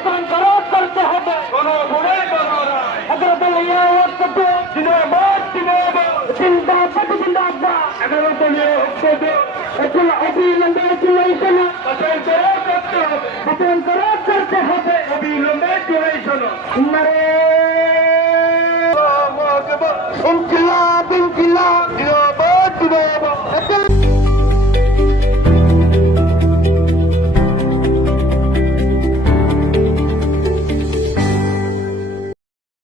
বাতান করতে হবে কোনো গুণে কোনো রায় এগারোতলিয়া ঐক্যবদ্ধ জিন্দাবাদ জিন্দাবাদ জিন্দাবাদ জিন্দাবাদ এগারোতলিয়া ঐক্যবদ্ধ অবিলম্বে চুলাইছে না বাতান করতে হবে বাতান করতে হবে অবিলম্বে চুরাইশন নারে আল্লাহু আকবার ইনকিলাব ইনকিলাব